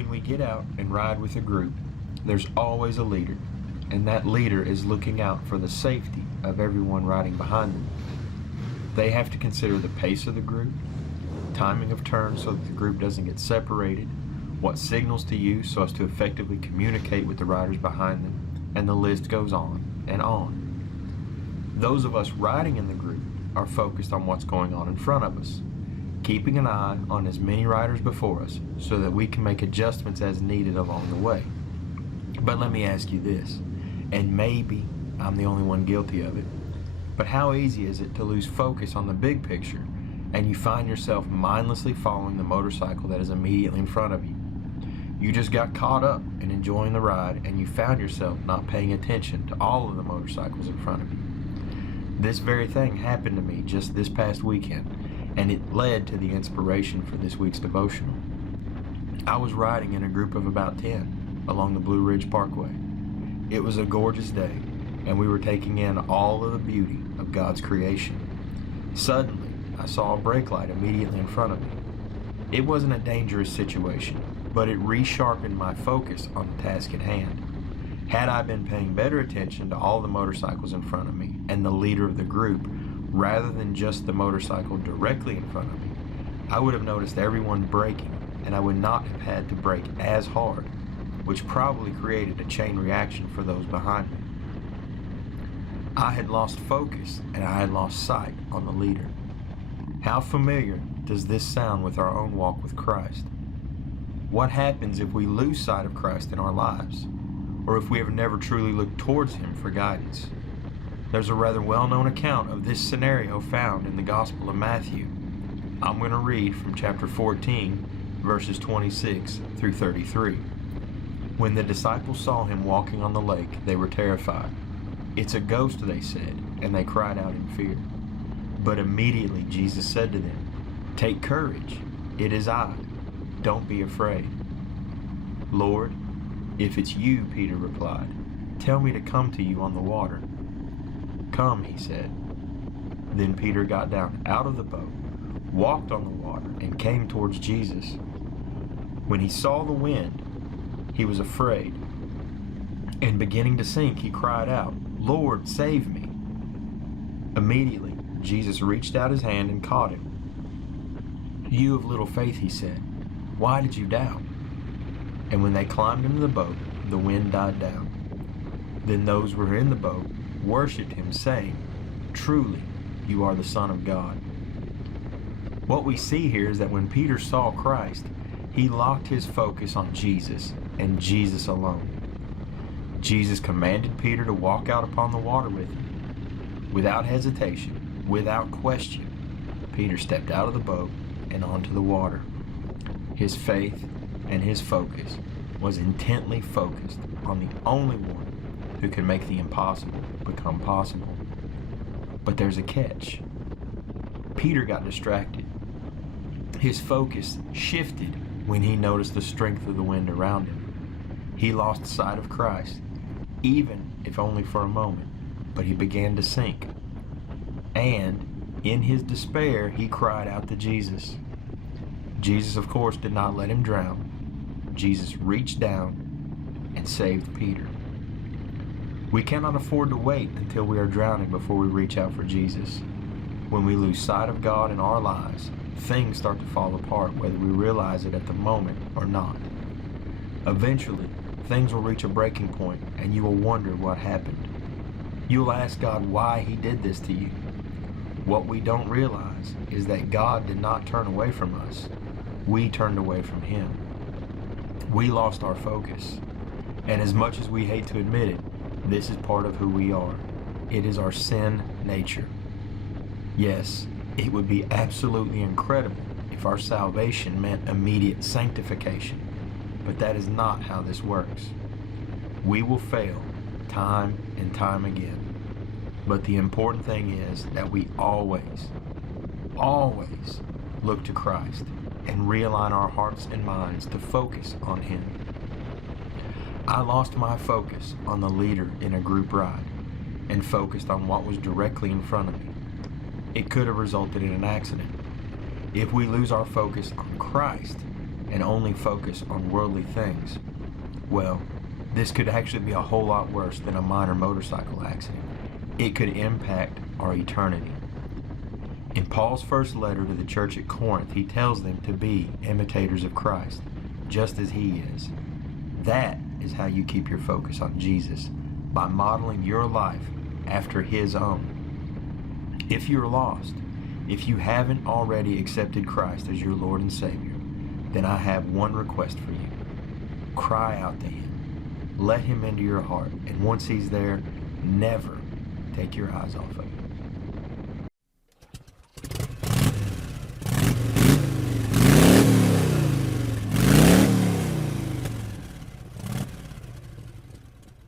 when we get out and ride with a group, there's always a leader, and that leader is looking out for the safety of everyone riding behind them. They have to consider the pace of the group, timing of turns so that the group doesn't get separated, what signals to use so as to effectively communicate with the riders behind them, and the list goes on and on. Those of us riding in the group are focused on what's going on in front of us, keeping an eye on as many riders before us so that we can make adjustments as needed along the way. But let me ask you this, and maybe I'm the only one guilty of it, but how easy is it to lose focus on the big picture and you find yourself mindlessly following the motorcycle that is immediately in front of you? You just got caught up in enjoying the ride and you found yourself not paying attention to all of the motorcycles in front of you. This very thing happened to me just this past weekend, and it led to the inspiration for this week's devotional. I was riding in a group of about 10 along the Blue Ridge Parkway. It was a gorgeous day, and we were taking in all of the beauty of God's creation. Suddenly, I saw a brake light immediately in front of me. It wasn't a dangerous situation, but it resharpened my focus on the task at hand. Had I been paying better attention to all the motorcycles in front of me and the leader of the group, rather than just the motorcycle directly in front of me, I would have noticed everyone braking, and I would not have had to brake as hard, which probably created a chain reaction for those behind me. I had lost focus and I had lost sight on the leader. How familiar does this sound with our own walk with Christ? What happens if we lose sight of Christ in our lives, or if we have never truly looked towards Him for guidance? There's a rather well-known account of this scenario found in the Gospel of Matthew. I'm going to read from chapter 14, verses 26 through 33. When the disciples saw Him walking on the lake, they were terrified. "It's a ghost," they said, and they cried out in fear. But immediately Jesus said to them, "Take courage, it is I. Don't be afraid." "Lord, if it's you," Peter replied, "tell me to come to you on the water." "Come," he said. Then Peter got down out of the boat, walked on the water, and came towards Jesus. When he saw the wind, he was afraid, and beginning to sink, he cried out, "Lord, save me." Immediately, Jesus reached out his hand and caught him. "You of little faith," he said, "why did you doubt?" And when they climbed into the boat, the wind died down. Then those who were in the boat worshipped him, saying, "Truly, you are the Son of God." What we see here is that when Peter saw Christ, he locked his focus on Jesus and Jesus alone. Jesus commanded Peter to walk out upon the water with him. Without hesitation, without question, Peter stepped out of the boat and onto the water. His faith and his focus was intently focused on the only one who can make the impossible become possible. But there's a catch. Peter got distracted. His focus shifted when he noticed the strength of the wind around him. He lost sight of Christ, even if only for a moment, but he began to sink. And in his despair, he cried out to Jesus. Jesus, of course, did not let him drown. Jesus reached down and saved Peter. We cannot afford to wait until we are drowning before we reach out for Jesus. When we lose sight of God in our lives, things start to fall apart, whether we realize it at the moment or not. Eventually, things will reach a breaking point, and you will wonder what happened. You will ask God why He did this to you. What we don't realize is that God did not turn away from us. We turned away from Him. We lost our focus. And as much as we hate to admit it, this is part of who we are. It is our sin nature. Yes, it would be absolutely incredible if our salvation meant immediate sanctification, but that is not how this works. We will fail time and time again. But the important thing is that we always look to Christ and realign our hearts and minds to focus on Him. I lost my focus on the leader in a group ride and focused on what was directly in front of me. It could have resulted in an accident. If we lose our focus on Christ, and only focus on worldly things, well, this could actually be a whole lot worse than a minor motorcycle accident. It could impact our eternity. In Paul's first letter to the church at Corinth, he tells them to be imitators of Christ, just as he is. That is how you keep your focus on Jesus, by modeling your life after his own. If you're lost, if you haven't already accepted Christ as your Lord and Savior, then I have one request for you. Cry out to him. Let him into your heart. And once he's there, never take your eyes off of him.